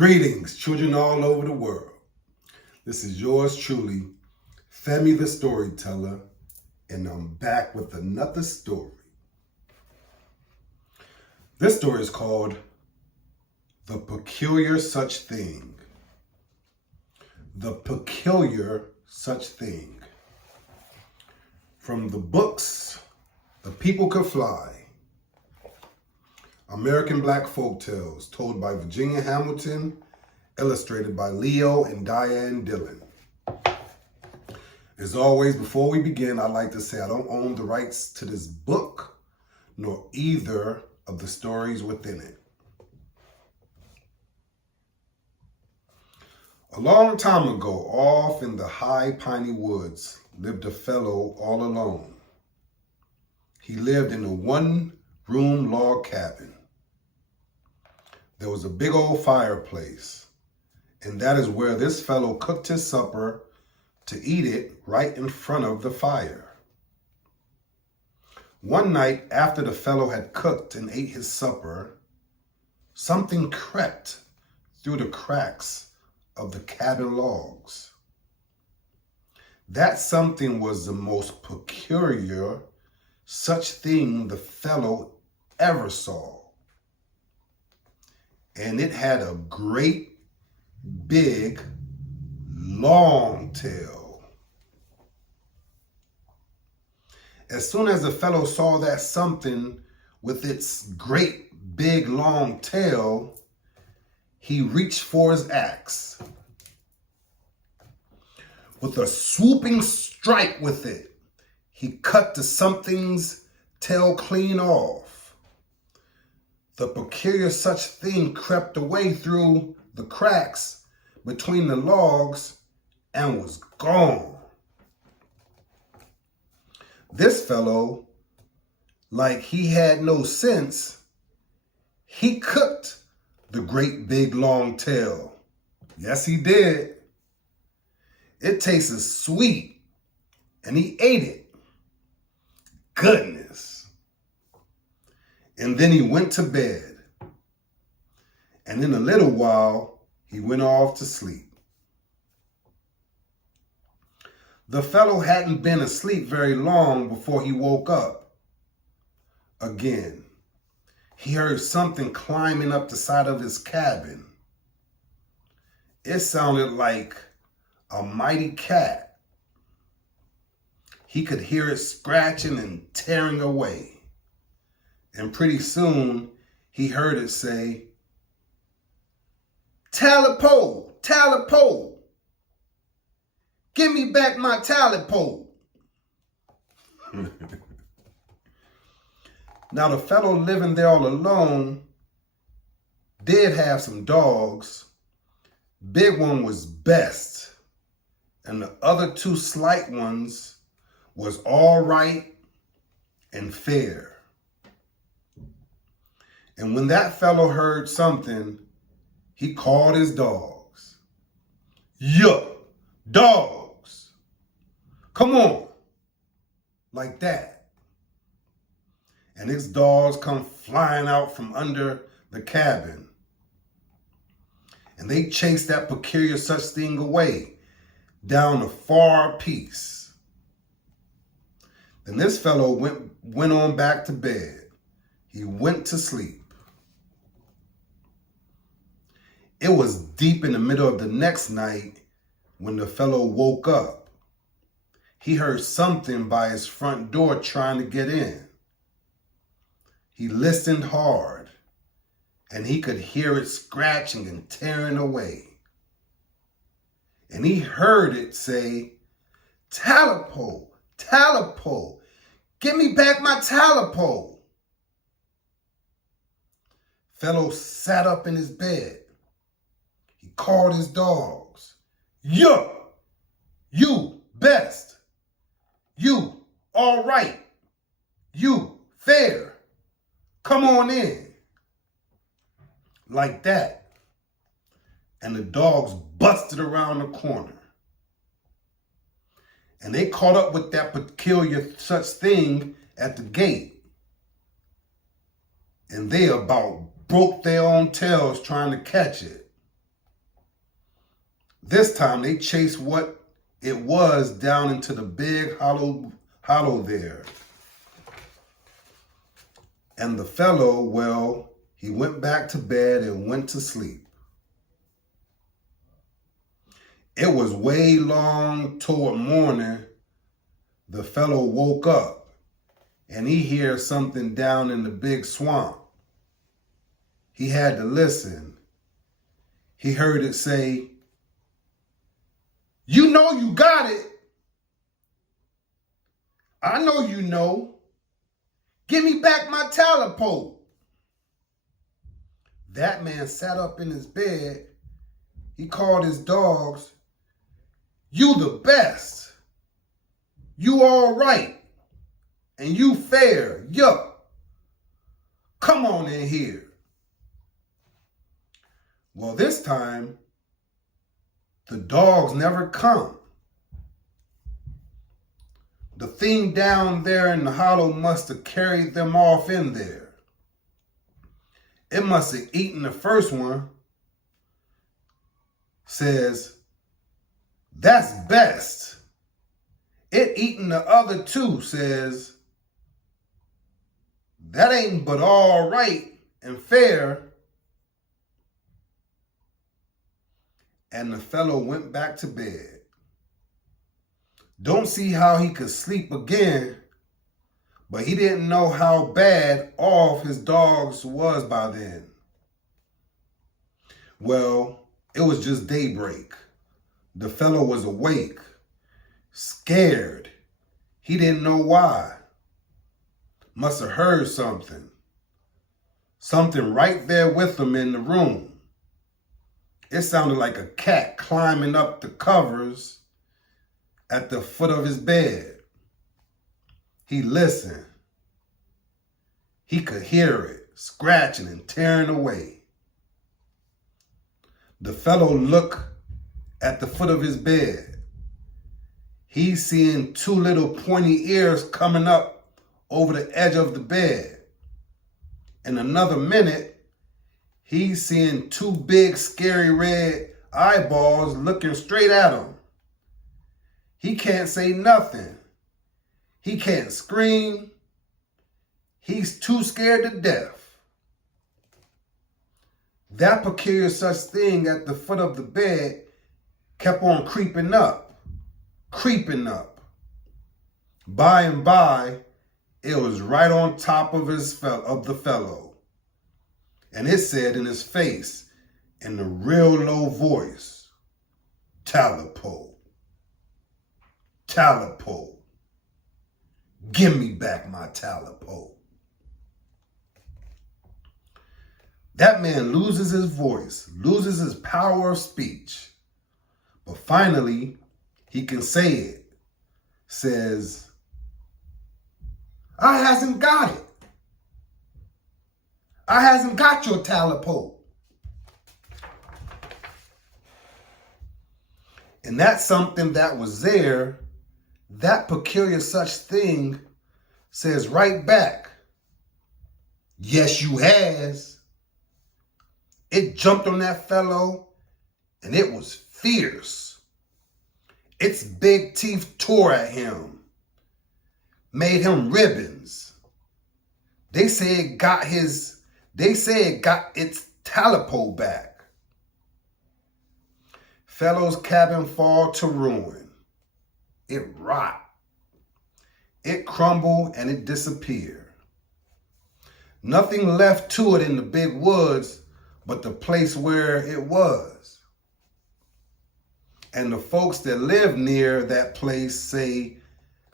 Greetings, children all over the world. This is yours truly, Femi the Storyteller, and I'm back with another story. This story is called The Peculiar Such Thing. The Peculiar Such Thing. From the books, The People Could Fly, American Black Folktales, told by Virginia Hamilton, illustrated by LEO and DIANE DILLON. As always, before we begin, I'd like to say I don't own the rights to this book, nor either of the stories within it. A long time ago, off in the high piney woods, lived a fellow all alone. He lived in a one-room log cabin. There was a big old fireplace, and that is where this fellow cooked his supper to eat it right in front of the fire. One night after the fellow had cooked and ate his supper, something crept through the cracks of the cabin logs. That something was the most peculiar such thing the fellow ever saw. And it had a great, big, long tail. As soon as the fellow saw that something with its great, big, long tail, he reached for his axe. With a swooping strike with it, he cut the something's tail clean off. The peculiar such thing crept away through the cracks between the logs and was gone. This fellow, like he had no sense, he cooked the great big long tail. Yes, he did. It tasted sweet, and he ate it. Goodness. And then he went to bed. And in a little while, he went off to sleep. The fellow hadn't been asleep very long before he woke up. Again, he heard something climbing up the side of his cabin. It sounded like a mighty cat. He could hear it scratching and tearing away. And pretty soon, he heard it say, "Tally-po, tally-po, give me back my tally-po." Now, the fellow living there all alone did have some dogs. Big one was Best, and the other two slight ones was All Right and Fair. And when that fellow heard something, he called his dogs. "Yup, dogs, come on," like that. And his dogs come flying out from under the cabin. And they chased that peculiar such thing away down a far piece. Then this fellow went on back to bed. He went to sleep. It was deep in the middle of the next night when the fellow woke up. He heard something by his front door trying to get in. He listened hard, and he could hear it scratching and tearing away. And he heard it say, "Tally-po, tally-po, give me back my tally-po." Fellow sat up in his bed. He called his dogs. "Yup, you Best, you All Right, you Fair, come on in." Like that. And the dogs busted around the corner. And they caught up with that peculiar such thing at the gate. And they about broke their own tails trying to catch it. This time they chased what it was down into the big hollow there. And the fellow, well, he went back to bed and went to sleep. It was way long toward morning. The fellow woke up and he hears something down in the big swamp. He had to listen. He heard it say, "You know you got it. I know you know. Give me back my talipo." That man sat up in his bed. He called his dogs. "You the best. You all right. And you fair. Yup. Come on in here." Well, this time, the dogs never come. The thing down there in the hollow must have carried them off in there. It must have eaten the first one. Says, "That's best." It eaten the other two. Says, "That ain't but all right and fair." And the fellow went back to bed. Don't see how he could sleep again, but he didn't know how bad off his dogs was by then. Well, it was just daybreak. The fellow was awake, scared. He didn't know why. Must have heard something. Something right there with him in the room. It sounded like a cat climbing up the covers at the foot of his bed. He listened. He could hear it scratching and tearing away. The fellow looked at the foot of his bed. He's seeing two little pointy ears coming up over the edge of the bed. In another minute, he's seeing two big, scary red eyeballs looking straight at him. He can't say nothing. He can't scream. He's too scared to death. That peculiar such thing at the foot of the bed kept on creeping up, creeping up. By and by, it was right on top of the fellow. And it said in his face, in a real low voice, "Talipo, Talipo, give me back my talipo." That man loses his voice, loses his power of speech. But finally, he can say it. Says, "I hasn't got it. I hasn't got your talipo." And that's something that was there. That peculiar such thing says right back, "Yes, you has." It jumped on that fellow and it was fierce. Its big teeth tore at him, made him ribbons. They say it got its talipo back. Fellow's cabin fall to ruin. It rot. It crumbled and it disappeared. Nothing left to it in the big woods but the place where it was. And the folks that live near that place say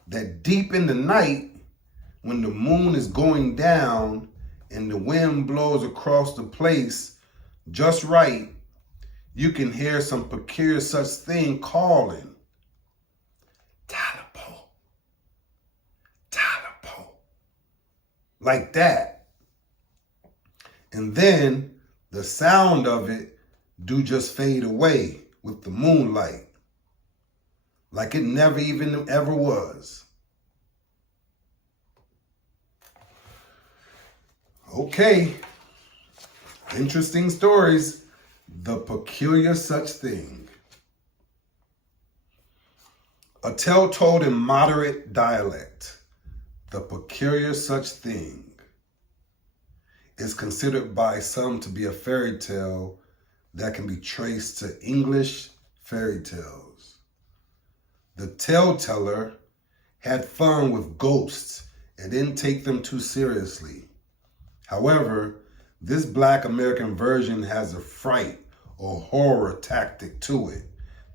that deep in the night, when the moon is going down and the wind blows across the place just right, you can hear some peculiar such thing calling, "Talipo, Talipo," like that. And then the sound of it do just fade away with the moonlight, like it never even ever was. Okay, interesting stories. The peculiar such thing. A tale told in moderate dialect, the peculiar such thing, is considered by some to be a fairy tale that can be traced to English fairy tales. The tale teller had fun with ghosts and didn't take them too seriously. However, this Black American version has a fright or horror tactic to it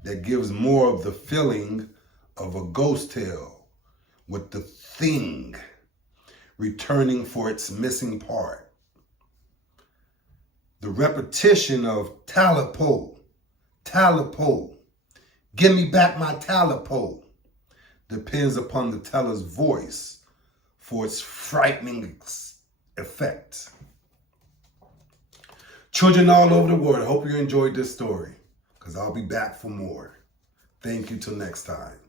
that gives more of the feeling of a ghost tale, with the thing returning for its missing part. The repetition of Talapo, Talapo, give me back my Talapo, depends upon the teller's voice for its frightening effect. Children all over the world, I hope you enjoyed this story, because I'll be back for more. Thank you till next time.